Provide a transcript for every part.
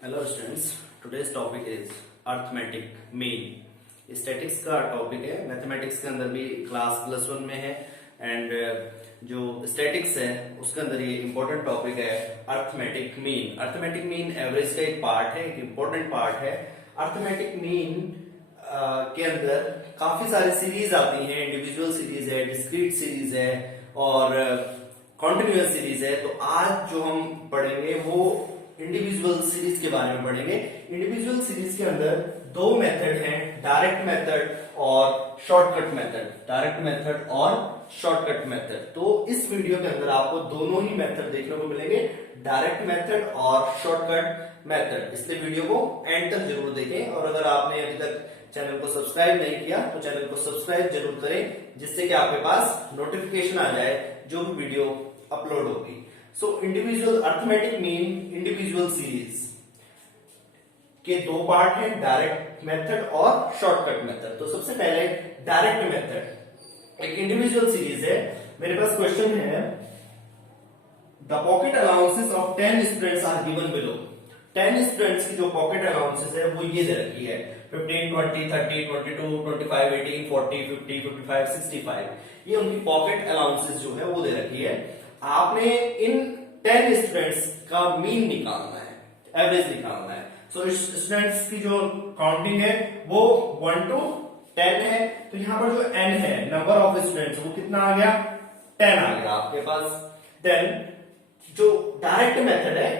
Hello students, today's topic is arithmetic mean. Statics का topic है, mathematics के अंदर भी क्लास +1 में है एंड जो स्टैटिक्स है उसके अंदर ये इंपॉर्टेंट टॉपिक है arithmetic mean. Arithmetic mean average का एक पार्ट है, एक इंपॉर्टेंट पार्ट है। अर्थमेटिक मीन के अंदर काफी सारी सीरीज आती हैं, इंडिविजुअल सीरीज है, डिस्क्रीट सीरीज है और कॉन्टिन्यूअस सीरीज है। तो आज जो हम पढ़ेंगे वो इंडिविजुअल सीरीज के बारे में पढ़ेंगे। इंडिविजुअल सीरीज के अंदर दो मेथड हैं, डायरेक्ट मेथड और शॉर्टकट मेथड। डायरेक्ट मेथड और शॉर्टकट मेथड। तो इस वीडियो के अंदर आपको दोनों ही मेथड देखने को मिलेंगे, डायरेक्ट मेथड और शॉर्टकट मेथड। इसलिए वीडियो को एंड तक जरूर देखें और अगर आपने अभी तक चैनल को सब्सक्राइब नहीं किया तो चैनल को सब्सक्राइब जरूर करें, जिससे कि आपके पास नोटिफिकेशन आ जाए जो भी वीडियो अपलोड होगी। So individual arithmetic mean individual series के दो पार्ट हैं, डायरेक्ट मेथड और शॉर्टकट मेथड। तो सबसे पहले डायरेक्ट मेथड, एक इंडिविजुअल सीरीज है। मेरे पास क्वेश्चन है, the pocket allowances of 10 students are given below. 10 students की जो पॉकेट अलाउंसेस है वो ये दे रखी है, 15, 20, 30, 22, 25, 18, 40, 50, 55, 65। ये उनकी पॉकेट अलाउंसेस जो है वो दे रखी है। आपने इन 10 स्टूडेंट्स का मीन निकालना है, एवरेज निकालना है। सो स्टूडेंट्स की जो काउंटिंग है वो 1 to 10 है। तो यहां पर जो n है, नंबर ऑफ स्टूडेंट्स, वो कितना आ गया? 10 आ गया आपके पास। देन जो डायरेक्ट मेथड है,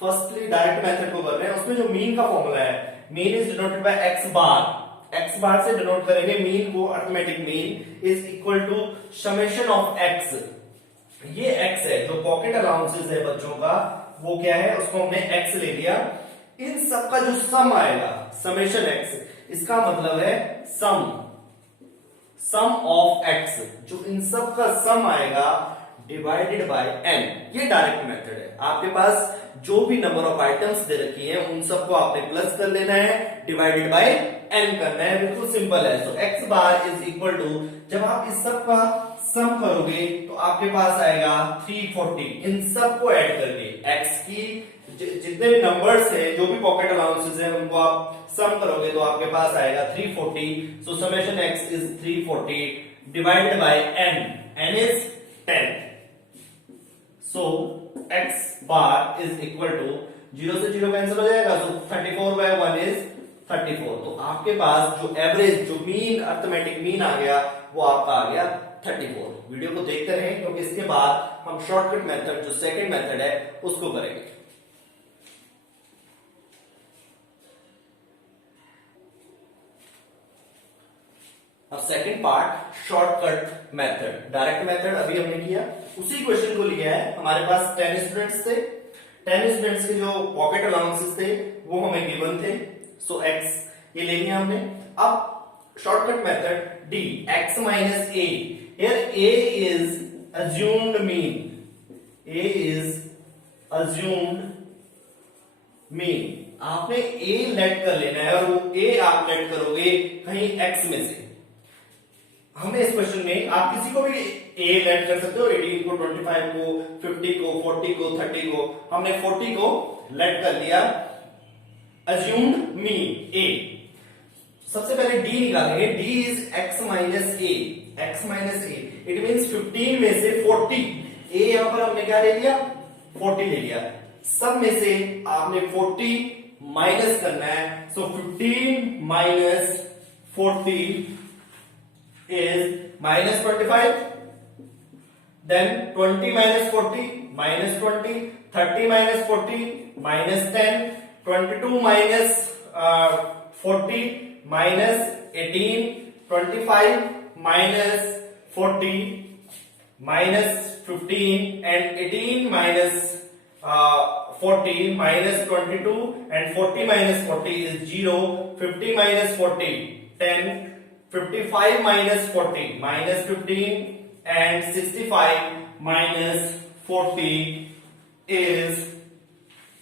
फर्स्टली डायरेक्ट मेथड को कर रहे हैं, उसमें जो मीन का फॉर्मूला है, mean is denoted by x bar. x bar से डिनोट करेंगे मीन को। Arithmetic mean is equal to summation of x। ये x है, जो पॉकेट अलाउंसेस है बच्चों का, वो क्या है, उसको हमने x ले लिया। इन सब का जो सम आएगा, समेशन x, इसका मतलब है सम ऑफ x, जो इन सब का सम आएगा डिवाइडेड बाय n। ये डायरेक्ट मेथड है। आपके पास जो भी नंबर ऑफ आइटम्स दे रखी है उन सबको आपने प्लस कर लेना है, डिवाइडेड बाय n करना है। बिल्कुल सिंपल है। So x bar is equal to, जब आप इस सब का सम करोगे तो आपके पास आएगा 340। इन सब को ऐड करके x की जितने भी नंबर्स है, जो भी पॉकेट अलाउंसेस है, उनको आप सम करोगे तो आपके पास आएगा 340। So summation x is 340 divided by n। n is 10। So x bar is equal to, 0 से 0 कैंसिल हो जाएगा, सो 34 बाय 1 इज 34। तो आपके पास जो एवरेज, जो मीन, अर्थमेटिक मीन आ गया, वो आपका आ गया 34। वीडियो को देखते रहें क्योंकि इसके बाद हम शॉर्टकट मेथड, जो सेकंड मेथड है, उसको करेंगे। अब second part, shortcut method. Direct method अभी हमने किया, उसी क्वेश्चन को लिया है। हमारे पास 10 स्टूडेंट्स थे, 10 स्टूडेंट्स के जो पॉकेट अलाउंसेस थे वो हमें गिवन थे। सो x ये ले लिया हमने। अब shortcut method D, x minus a. Here a is assumed mean. a is assumed mean. आपने a लेट कर लेना है और वो a आप लेट करोगे कहीं x में से। हमने इस क्वेश्चन में, आप किसी को भी a लेट कर सकते हो, 18 को, 25 को, 50 को, 40 को, 30 को। हमने 40 को लेट कर लिया। assumed mean a। सबसे पहले d निकालेंगे। d is x minus a। x minus a it means 15 में से 40। a यहां पर हमने क्या ले लिया? 40 ले लिया। सब में से आपने 40 माइनस करना है। So 15 minus 40 is minus 25। Then 20 minus 40 minus 20, 30 minus 40 minus 10, 22 minus 40 minus 18, 25 minus 40 minus 15 and 18 minus 40 minus 22 and 40 minus 40 is 0। 50 minus 40 10, 55 minus 40 minus 15 and 65 minus 40 is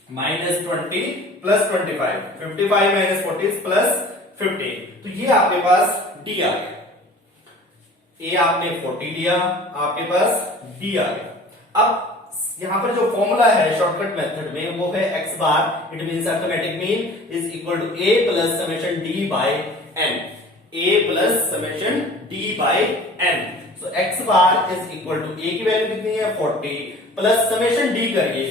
minus 20 plus 25। 55 minus 40 is plus 15। तो ये आपके पास D आ गया। A आपने 40 लिया, आपके पास D आ गया। अब यहाँ पर जो फॉर्मूला है शॉर्टकट मेथड में वो है x bar, it means arithmetic mean is equal to a plus summation d by n, a plus summation d by n। So x bar is equal to a की value कितनी है 40 plus summation d करिए,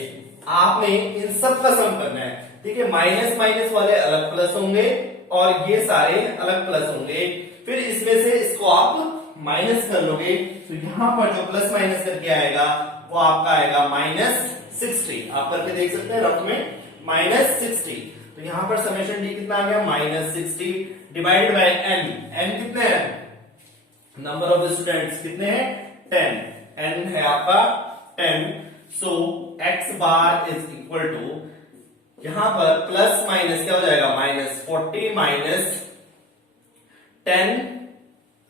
आपने इन सब का सम करना है, ठीक है। माइनस माइनस वाले अलग प्लस होंगे और ये सारे अलग प्लस होंगे, फिर इसमें से इसको आप माइनस कर लोगे, तो यहां पर जो प्लस माइनस करके आएगा वो आपका आएगा -60। आप करके देख सकते हैं रफ में -60। तो यहां पर समेशन डी कितना आ गया -60 डिवाइडेड बाय n। n कितने हैं, नंबर ऑफ स्टूडेंट्स कितने हैं 10, n है आपका 10। So x bar is equal to, यहां पर प्लस माइनस क्या हो जाएगा -40 माइनस 10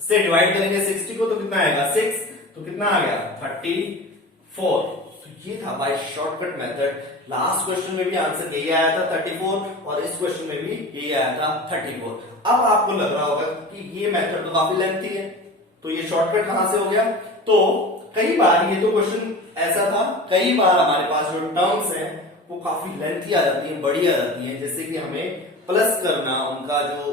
से डिवाइड करेंगे 60 को तो कितना आएगा 6, तो कितना आ गया 34। तो ये था bye shortcut method. Last question में भी आंसर यही आया था 34 और इस क्वेश्चन में भी यही आया था 34। अब आपको लग रहा होगा कि ये मेथड तो काफी लेंथी है, तो ये शॉर्टकट कहां से हो गया। तो कई बार ये तो क्वेश्चन ऐसा था, कई बार हमारे पास जो टर्म्स हैं वो काफी लेंथी आ जाती है, बड़ी आ जाती है, जैसे कि हमें प्लस करना उनका जो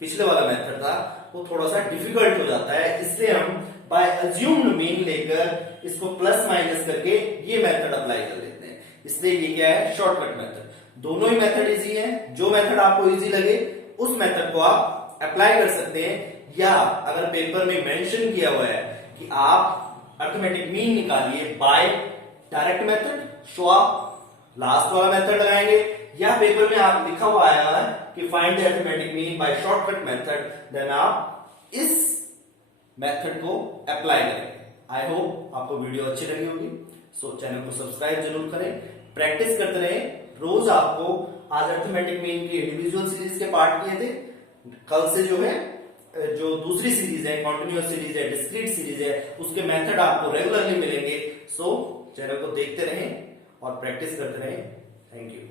पिछले वाला मेथड था वो थोड़ा सा डिफिकल्ट हो जाता है, इसलिए हम बाय अज्यूम्ड मीन लेकर इसको प्लस माइनस करके ये मेथड अप्लाई कर लेते हैं, इसलिए ये क्या है शॉर्टकट मेथड। दोनों ही मेथड इजी है, जो मेथड आपको इजी लगे उस मेथड को आप अप्लाई कर सकते हैं, या अगर पेपर में मेंशन किया हुआ है कि आप अर्थमेटिक मीन निकालिए बाय डायरेक्ट मेथड, सो आप लास्ट वाला मेथड लगाएंगे, या पेपर में आप लिखा हुआ आया है कि find the arithmetic mean by shortcut method, then आप इस मेथड को अप्लाई करेंगे। आई होप आपको वीडियो अच्छी लगी होगी, सो चैनल को सब्सक्राइब जरूर करें, प्रैक्टिस करते रहें। रोज आपको आज अर्थमेटिक मीन की इंडिविजुअल सीरीज के पार्ट किए थे, कल से जो है जो दूसरी सीरीज है कॉन्टिन्यूअस सीरीज है, डिस्क्रीट सीरीज है, उसके मेथड आपको रेगुलरली मिलेंगे। सो चैनल को देखते रहें और प्रैक्टिस करते रहें। Thank you.